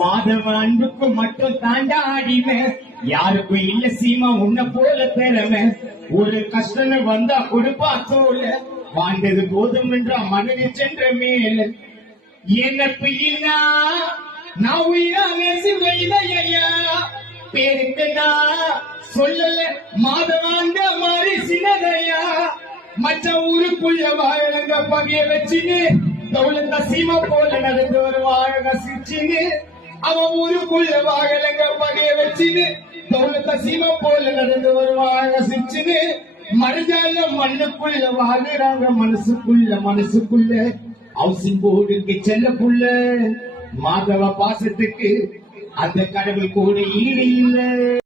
மாதவ அன்புக்கு மட்டும் தாண்டா அடிமை, யாருக்கும் இல்ல சீமா உன்ன போல திறமை. ஒரு கஷ்டம் வந்தா கொடுப்பா தோல, வாழ்ந்தது போதும் என்ற மனதில் சென்ற மேல. என்ன பிள்ளைனா நான் உயிரா நேசி வைலையா, பேருக்கு நான் சொல்லல மாதவாண்ட மாதிரி சின்னதையா. மற்ற ஊருக்குள்ள வாழங்க பகைய வச்சுன்னு தௌலத்த சீமா போல நடந்து ஒரு வாழ சிரிச்சுன்னு, அவன் ஊருக்குள்ள வாழங்க பகைய வச்சுன்னு தௌலத்த சீமா போல நடந்து ஒரு வாழ சிரிச்சுன்னு, மறுஜால மண்ணுக்குள்ள வாழுறாங்க மனசுக்குள்ள ஹவுசிங் போர்டுக்கு செல்ல புள்ள. மாதவ பாசத்துக்கு அந்த கடவுள் கூட ஈடு இல்ல.